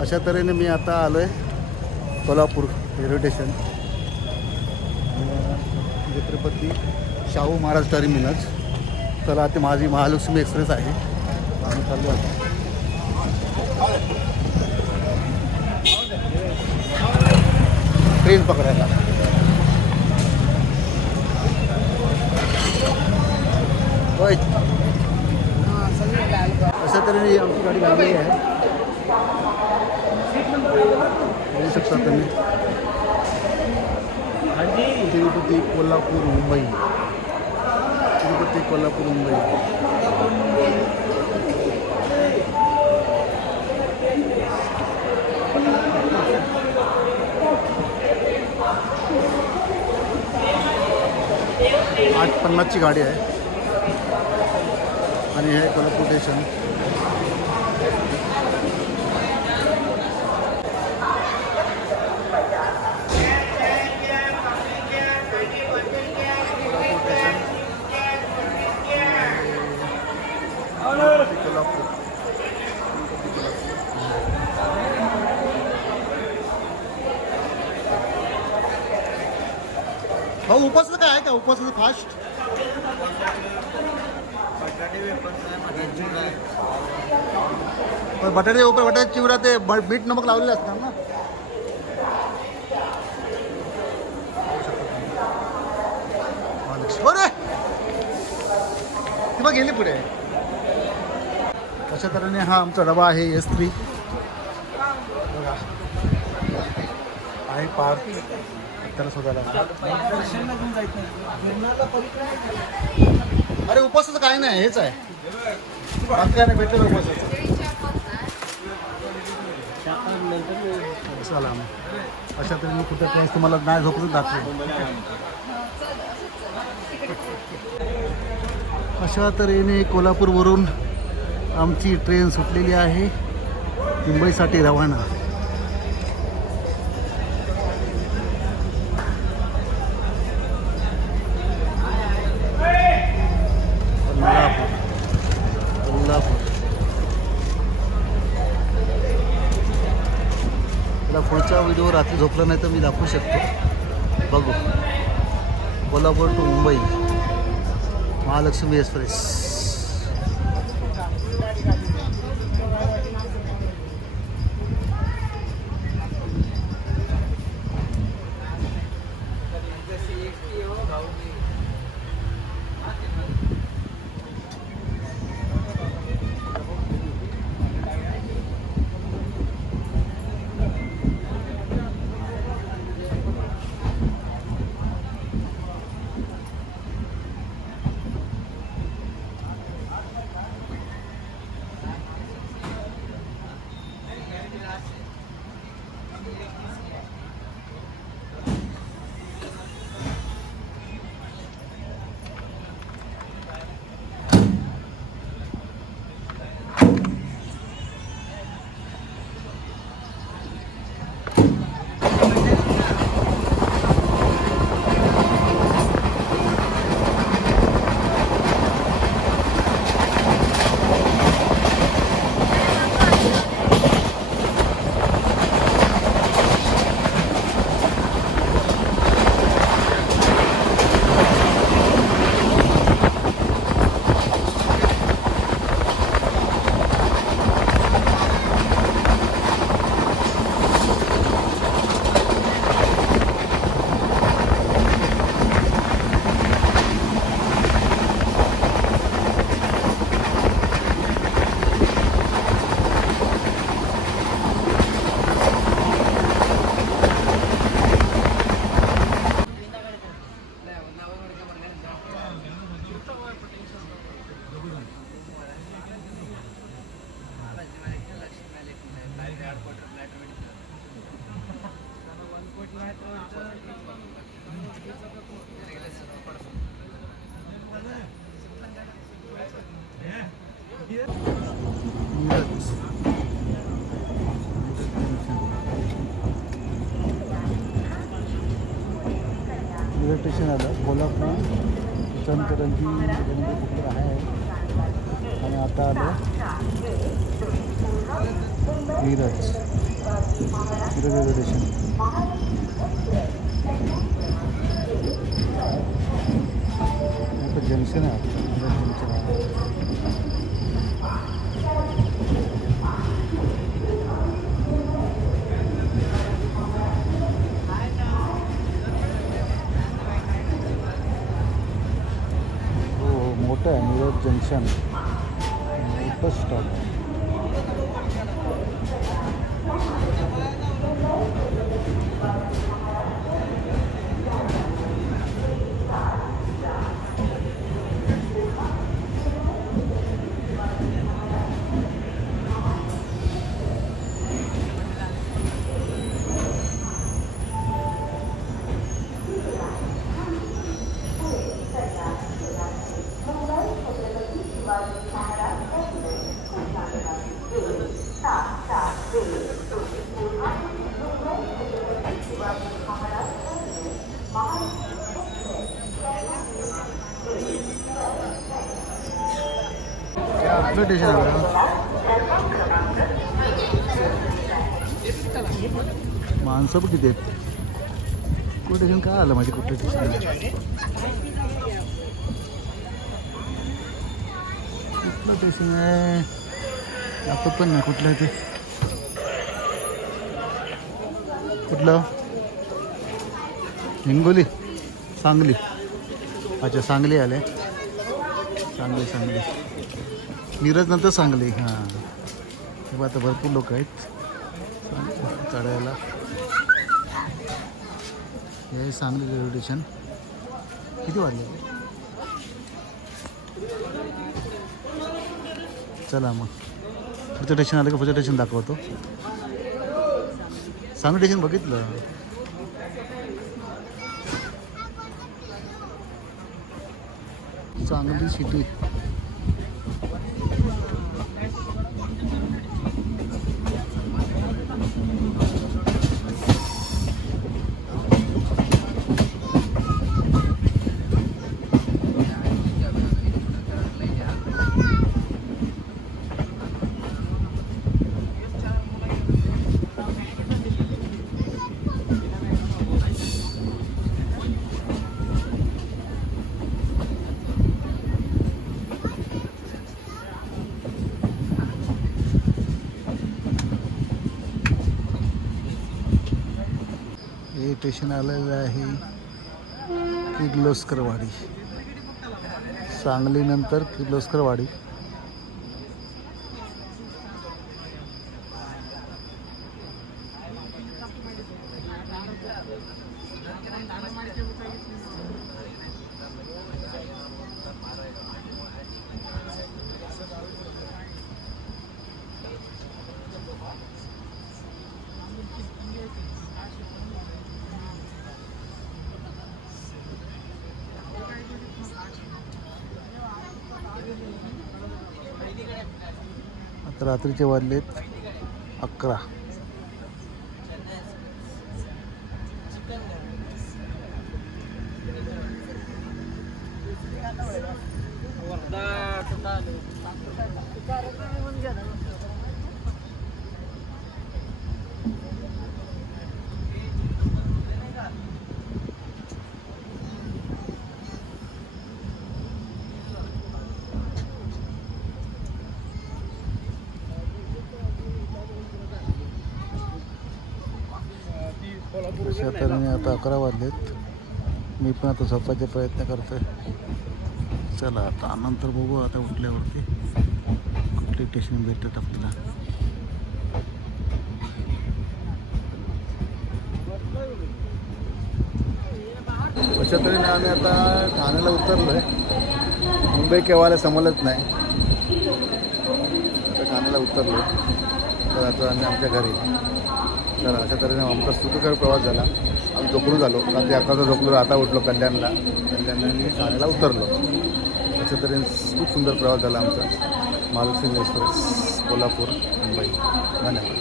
अशा तऱ्हेने मी आता आलो आहे Kolhapur railway station. Chhatrapati Shahu Maharaj terminus. चला ते माझी महालक्ष्मी एक्सप्रेस आहे. आम्ही चाललो आहे ट्रेन पकडायला. होय. अशा तऱ्हेने आमची गाडी लागलेली आहे. बघू शकता तुम्ही. तिरुपती कोल्हापूर मुंबई. तिरुपती कोल्हापूर मुंबई. आठ पन्नासची गाडी आहे. आणि हे कोल्हापूर स्टेशन कोल्हापूर हो उपासचं काय आहे का? उपासचं फास्ट पण बटाटे उपर बटाटे चिवडा ते मीठ नमक लावलेले असतात ना? हो बरं ती बघ गेली पुढे. अशा तऱ्हेने हा आमचा डबा आहे एस थ्री बघा. आहे पार्क त्याला शोधायला अरे उपासाचं काय नाही हेच आहे. बाकी काय नाही भेटलं उपासाचं चला मग. अशा तऱ्हेने कुठं काय तुम्हाला नाही झोपून दाखवेल अशा तऱ्हेने कोल्हापूरवरून आमची ट्रेन सुटलेली आहे. मुंबईसाठी रवाना. त्याला पुढच्या व्हिडिओ रात्री झोपला नाही तर मी दाखवू शकतो. बघू. कोल्हापूर टू मुंबई. महालक्ष्मी एक्सप्रेस संतरंजी गणपतीपुत्र आहे. आणि आता आलं मिरज रेल्वे स्टेशन आता जंक्शन आहे आपलं. जंक्शन आहे. हो हो मोठं आहे मिरज जंक्शन मोठं स्टॉप कुठलं स्टेशन आलं. माणसं पण किती आहेत. कोटेशन काय आलं माझे कुठलं कुठलं टेशन आहे. दाखवत पण नाही कुठलं आहे ते. कुठलं? हिंगोली. सांगली. अच्छा सांगली आले सांगली सांगली. मिरज नंतर सांगली. हां. तेव्हा आता भरपूर लोक आहेत. चढायला हे सांगली रेल्वे स्टेशन किती वाजले? चला मग. पुढचं स्टेशन आलं का पुढचं स्टेशन दाखवतो. सांगली स्टेशन बघितलं. सांगली सिटी स्टेशन आलेलं आहे. किर्लोस्करवाडी. सांगलीनंतर किर्लोस्करवाडी. रात्रीचे वाजलेत अकरा. अशा तऱ्हेने आता अकरा वाजलेत. मी पण आता झोपायचे प्रयत्न करतोय. चला आता नंतर बघू आता उठल्यावरती. कुठले स्टेशन भेटतात आपल्याला. अशा तऱ्हेने आम्ही आता ठाण्याला उतरलो आहे मुंबई केव्हाला समजलंच नाही. आता ठाण्याला उतरलो तर आता आम्ही आमच्या घरी. तर अशा तऱ्हेने आमचा सुखकर प्रवास झाला. आम्ही झोपून झालो. रात्री अकराचा झोपलो आता उठलो कल्याणला. कल्याणला ठाण्याला उतरलो. अशा तऱ्हेने खूप सुंदर प्रवास झाला आमचा. महालक्ष्मी एक्सप्रेस कोल्हापूर मुंबई. धन्यवाद.